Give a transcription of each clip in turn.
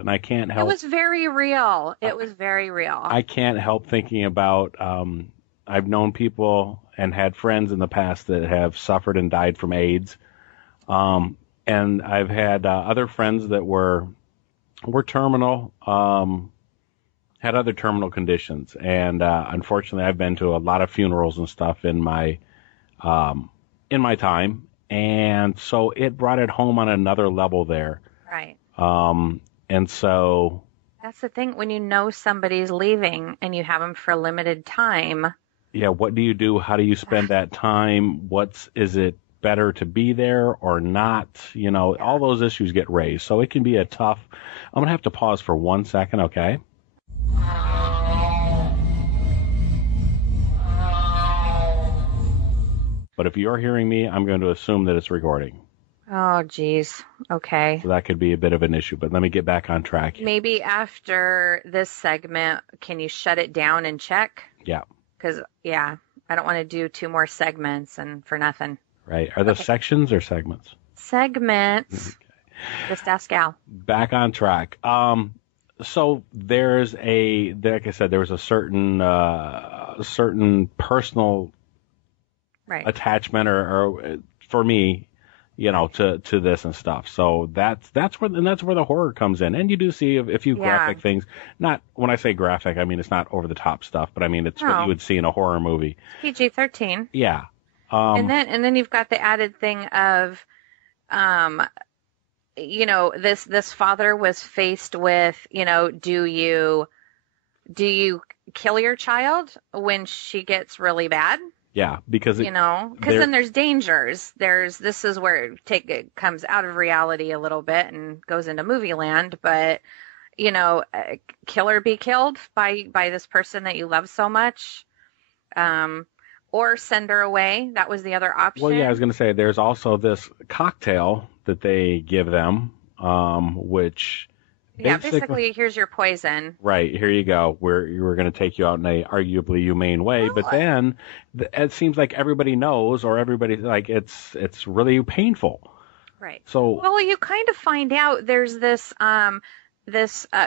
and I can't help. It was very real. It was very real. I can't help thinking about. I've known people and had friends in the past that have suffered and died from AIDS, and I've had other friends that were terminal, had other terminal conditions, and unfortunately, I've been to a lot of funerals and stuff in my time, and so it brought it home on another level there. Right. And so that's the thing, when you know somebody's leaving and you have them for a limited time. Yeah, what do you do? How do you spend that time? Is it better to be there or not? All those issues get raised. So it can be a tough. I'm going to have to pause for 1 second, okay? But if you're hearing me, I'm going to assume that it's recording. Oh, geez. Okay. So that could be a bit of an issue, but let me get back on track here. Maybe after this segment, can you shut it down and check? Yeah. Because, I don't want to do 2 more segments and for nothing. Right. Are those sections or segments? Segments. Okay. Just ask Al. Back on track. So there's like I said, there was a certain personal attachment or for me, to this and stuff. So that's where the horror comes in. And you do see a few graphic things. Not when I say graphic, I mean it's not over the top stuff, but I mean it's what you would see in a horror movie. PG-13. Yeah. And then you've got the added thing of, this father was faced with, do you kill your child when she gets really bad? Yeah, because then there's dangers. This is where it comes out of reality a little bit and goes into movie land. But kill or be killed by this person that you love so much, or send her away. That was the other option. Well, yeah, I was going to say there's also this cocktail that they give them, which. Basically, here's your poison. Right, here you go. We're going to take you out in a arguably humane way, but then it seems like everybody knows, or everybody it's really painful. Right. So you kind of find out there's this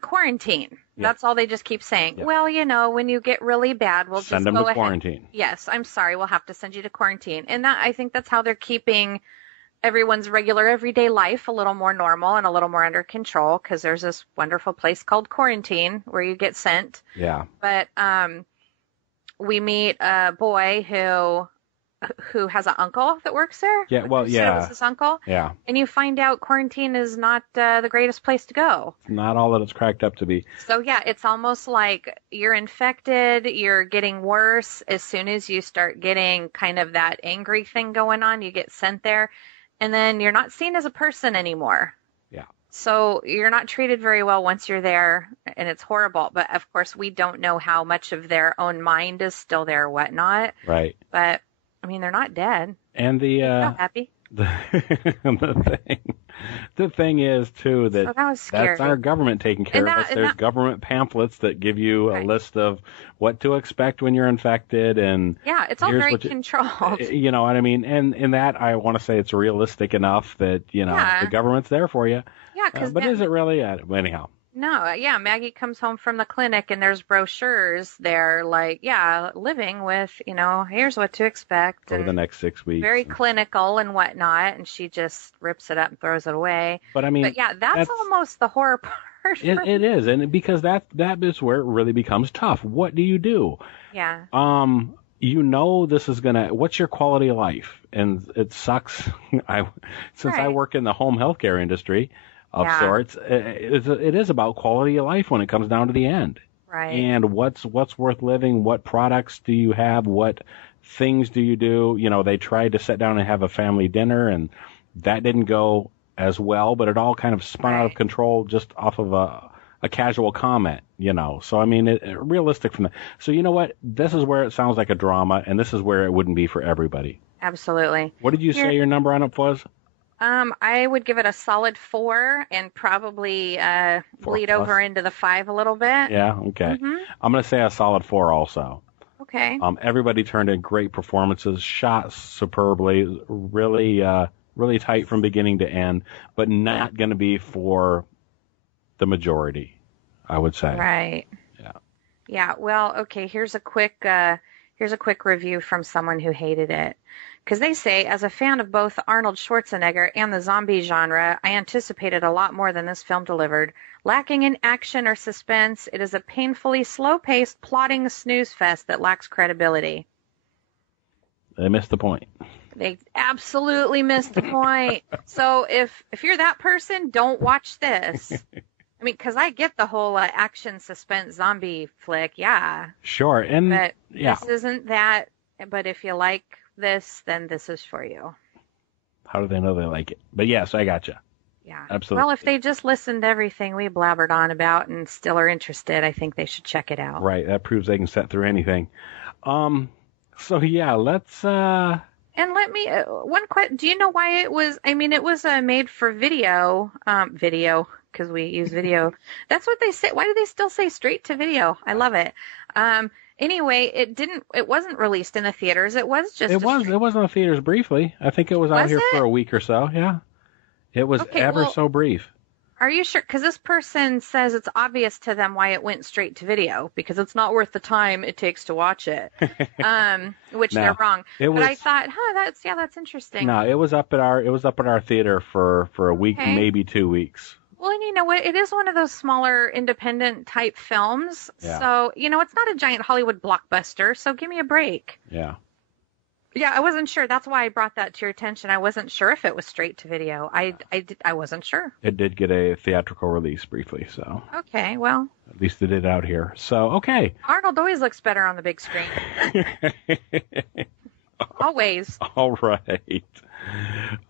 quarantine. Yeah. That's all they just keep saying. Yeah. Well, when you get really bad, we'll send just them go to ahead. Quarantine. Yes, I'm sorry, we'll have to send you to quarantine, and I think that's how they're keeping everyone's regular everyday life a little more normal and a little more under control, because there's this wonderful place called quarantine where you get sent. Yeah. But we meet a boy who has an uncle that works there. Yeah, well, yeah. It was his uncle. Yeah. And you find out quarantine is not the greatest place to go. It's not all that it's cracked up to be. So, yeah, it's almost like you're infected, you're getting worse. As soon as you start getting kind of that angry thing going on, you get sent there. And then you're not seen as a person anymore. Yeah. So you're not treated very well once you're there, and it's horrible. But, of course, we don't know how much of their own mind is still there or whatnot. Right. But, I mean, they're not dead. And they're so happy. The thing is, too, that that's our government taking care of us. There's government pamphlets that give you a list of what to expect when you're infected. And yeah, it's all very controlled. You know what I mean? And in that, I want to say it's realistic enough that, the government's there for you. Yeah, but is it really? Anyhow. No, yeah, Maggie comes home from the clinic and there's brochures there living with, here's what to expect. For the next 6 weeks. Very clinical and whatnot, and she just rips it up and throws it away. But I mean, that's almost the horror part. It is, and because that is where it really becomes tough. What do you do? Yeah. This is what's your quality of life? And it sucks. I work in the home healthcare industry, of sorts, it is about quality of life when it comes down to the end. Right. And what's worth living? What products do you have? What things do you do? They tried to sit down and have a family dinner, and that didn't go as well, but it all kind of spun out of control just off of a casual comment, So, I mean, realistic from that. So, you know what? This is where it sounds like a drama, and this is where it wouldn't be for everybody. Absolutely. What did you say your number on it was? I would give it a solid 4 and probably bleed over into the 5 a little bit. Yeah, okay. Mm-hmm. I'm going to say a solid 4 also. Okay. Everybody turned in great performances, shot superbly, really tight from beginning to end, but not going to be for the majority, I would say. Right. Yeah. Yeah. Well, okay. Here's a quick review from someone who hated it. Because they say, as a fan of both Arnold Schwarzenegger and the zombie genre, I anticipated a lot more than this film delivered. Lacking in action or suspense, it is a painfully slow-paced, plodding snooze fest that lacks credibility. They missed the point. They absolutely missed the point. So if you're that person, don't watch this. I mean, because I get the whole action, suspense, zombie flick, yeah. Sure, and but yeah. This isn't that. But if you like this, then this is for you. How do they know they like it? But yes, I gotcha. Yeah. Absolutely. Well, if they just listened to everything we blabbered on about and still are interested, I think they should check it out. Right. That proves they can set through anything. So yeah, let's. And let me one question. Do you know why it was? I mean, it was made for video. Video, because we use video. That's what they say. Why do they still say straight to video? I love it. Anyway, it wasn't released in the theaters. It was just. It was in the theaters briefly. I think it was out here for a week or so. Yeah. It was so brief. Are you sure? Because this person says it's obvious to them why it went straight to video, because it's not worth the time it takes to watch it. Which they're wrong. But I thought, that's interesting. No, it was up at our theater for a week, maybe 2 weeks. Well, and you know what? It is one of those smaller independent type films. Yeah. So, it's not a giant Hollywood blockbuster. So give me a break. Yeah. Yeah, I wasn't sure. That's why I brought that to your attention. I wasn't sure if it was straight to video. I wasn't sure. It did get a theatrical release briefly, so. Okay, well. At least it did out here. So, okay. Arnold always looks better on the big screen. Always. All right.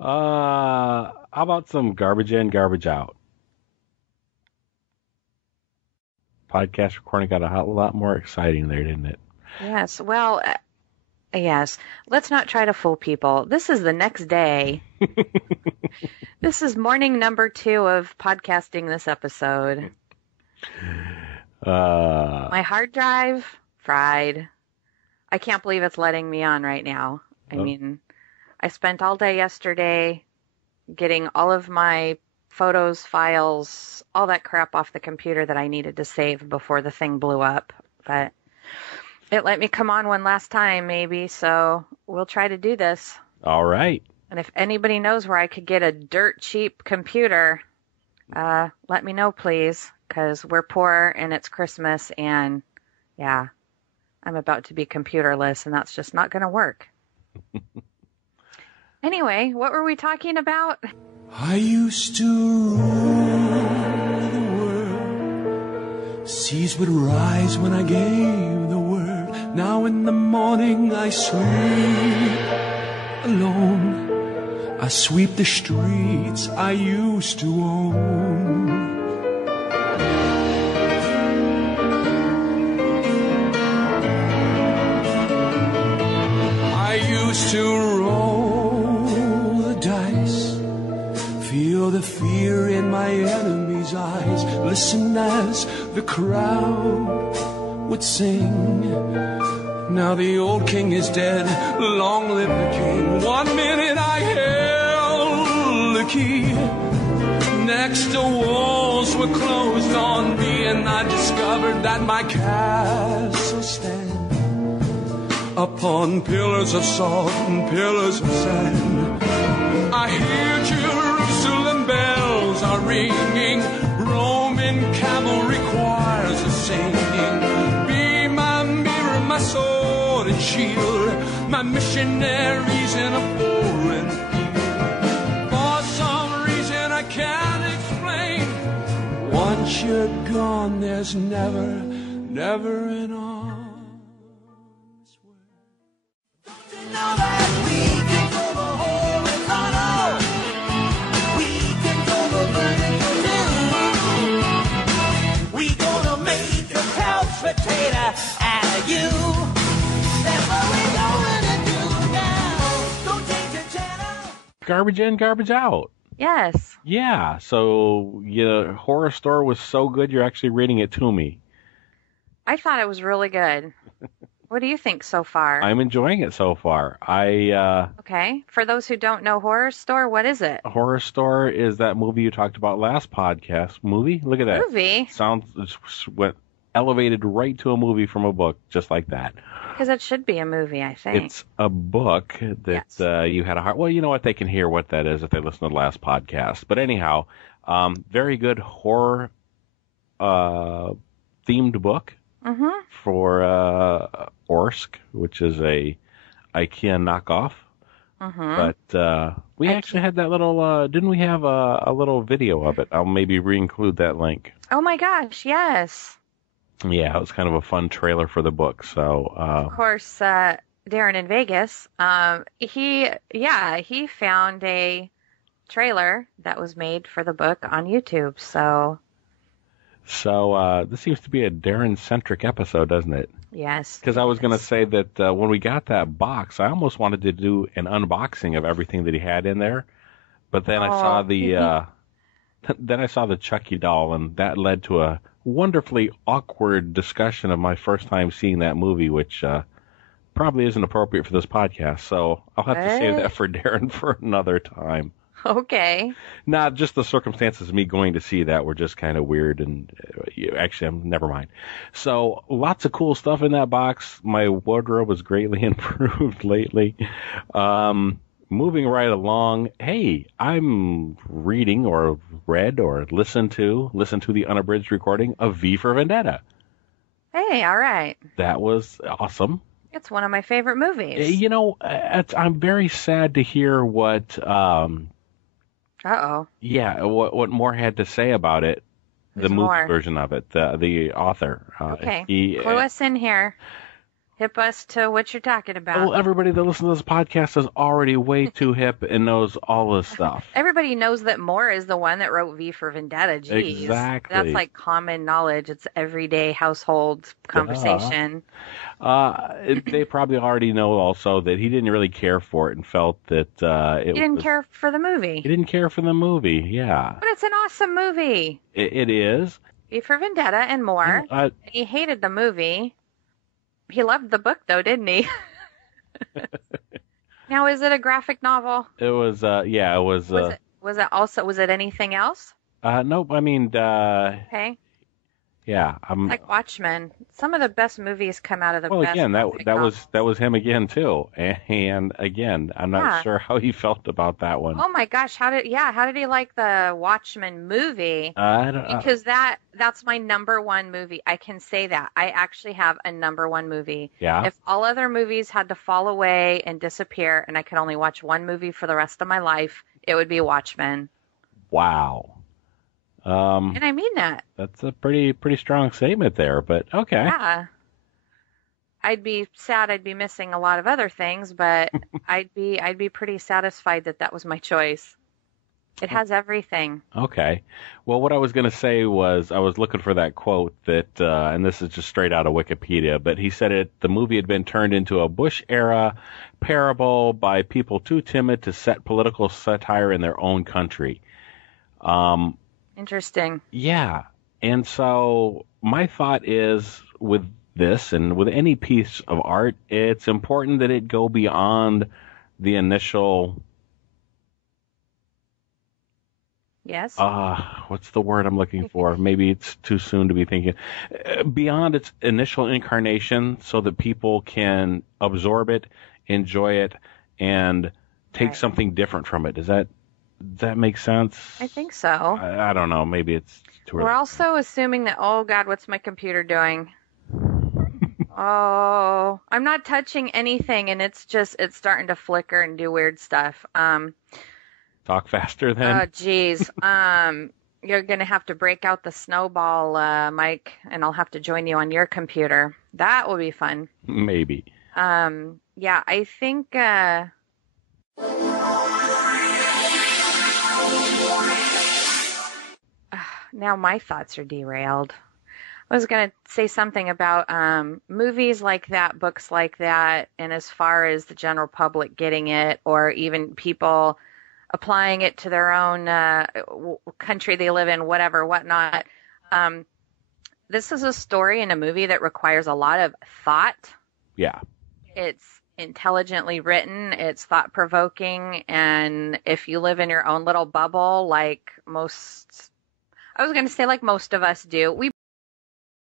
How about some garbage in, garbage out? Podcast recording got a lot more exciting there, didn't it? Yes. Well, yes. Let's not try to fool people. This is the next day. This is morning number 2 of podcasting this episode. My hard drive, fried. I can't believe it's letting me on right now. I mean, I spent all day yesterday getting all of my photos, files, all that crap off the computer that I needed to save before the thing blew up. But it let me come on one last time, maybe, so we'll try to do this. All right. And if anybody knows where I could get a dirt cheap computer, let me know, please, because we're poor and it's Christmas, and, yeah, I'm about to be computerless, and that's just not going to work. Anyway, what were we talking about? I used to rule the world. Seas would rise when I gave the word. Now in the morning I sleep alone. I sweep the streets I used to own. I used to roll the dice, feel the fear in my enemy's eyes, listen as the crowd would sing. Now the old king is dead, long live the king. 1 minute I held the key, next the walls were closed on me, and I discovered that my castle stands upon pillars of salt and pillars of sand. I hear Jerusalem bells are ringing, Roman cavalry choirs are singing. Be my mirror, my sword and shield, my missionaries in a foreign field. For some reason I can't explain, once you're gone there's never an honest word. Don't you know that we can go the horizontal, we can go the vertical too. We gonna make a couch potato out of you. That's what we gonna do now. Don't change your channel. Garbage in, garbage out. Yes. Yeah, so Horror Store was so good you're actually reading it to me. I thought it was really good. What do you think so far? I'm enjoying it so far. Okay. For those who don't know Horror Store, what is it? Horror Store is that movie you talked about last podcast. Movie? Look at that. Movie? Went elevated right to a movie from a book, just like that. Because it should be a movie, I think. It's a book that you had a heart. Well, you know what? They can hear what that is if they listen to the last podcast. But anyhow, very good horror themed book for Orsk, which is a IKEA knockoff. But we actually had that little. Didn't we have a little video of it? I'll maybe re-include that link. Oh my gosh! Yes. Yeah, it was kind of a fun trailer for the book. So, of course, Darren in Vegas, he found a trailer that was made for the book on YouTube. So this seems to be a Darren-centric episode, doesn't it? Yes. Because I was going to say that when we got that box, I almost wanted to do an unboxing of everything that he had in there, but then I saw the Chucky doll, and that led to a wonderfully awkward discussion of my first time seeing that movie, which probably isn't appropriate for this podcast. So I'll have to save that for Darren for another time. Okay. Not just the circumstances of me going to see that were just kind of weird, and actually, never mind. So lots of cool stuff in that box. My wardrobe was greatly improved lately. Moving right along, hey, I'm reading or read or listened to the unabridged recording of V for Vendetta. Hey, all right. That was awesome. It's one of my favorite movies. You know, I'm very sad to hear what what Moore had to say about it. The movie version of it, the author. Okay, clue us in here. Hip us to what you're talking about. Well, everybody that listens to this podcast is already way too hip and knows all this stuff. Everybody knows that Moore is the one that wrote V for Vendetta. Jeez. Exactly. That's like common knowledge. It's everyday household conversation. They probably already know also that he didn't really care for it and felt that he didn't care for the movie. He didn't care for the movie, yeah. But it's an awesome movie. It is. V for Vendetta and more. He hated the movie. He loved the book, though, didn't he? Now, is it a graphic novel? It was, it was. Was it anything else? Nope. I mean, okay. Yeah, like Watchmen. Some of the best movies come out of the best. Well, again, that was him again too, and again, I'm not sure how he felt about that one. Oh my gosh, how did he like the Watchmen movie? Because that's my number one movie. I can say that I actually have a number one movie. Yeah. If all other movies had to fall away and disappear, and I could only watch one movie for the rest of my life, it would be Watchmen. Wow. And I mean that. That's a pretty strong statement there, but okay. Yeah. I'd be sad I'd be missing a lot of other things, but I'd be pretty satisfied that was my choice. It has everything. Okay. Well, what I was going to say was I was looking for that quote that, and this is just straight out of Wikipedia, but he said the movie had been turned into a Bush-era parable by people too timid to set political satire in their own country. Interesting. Yeah. And so my thought is with this and with any piece of art, it's important that it go beyond the initial. Yes. What's the word I'm looking for? Maybe it's too soon to be thinking. Beyond its initial incarnation so that people can absorb it, enjoy it, and take something different from it. Does that make sense? I think so. I don't know. Maybe it's too early. We're also assuming that, oh, God, what's my computer doing? Oh, I'm not touching anything, and it's starting to flicker and do weird stuff. Talk faster then. Oh, geez. You're going to have to break out the snowball, Mike, and I'll have to join you on your computer. That will be fun. Maybe. Yeah, I think... Now my thoughts are derailed. I was going to say something about movies like that, books like that, and as far as the general public getting it, or even people applying it to their own country they live in, whatever, whatnot. This is a story in a movie that requires a lot of thought Yeah. It's intelligently written, it's thought provoking, and if you live in your own little bubble, like most of us do, we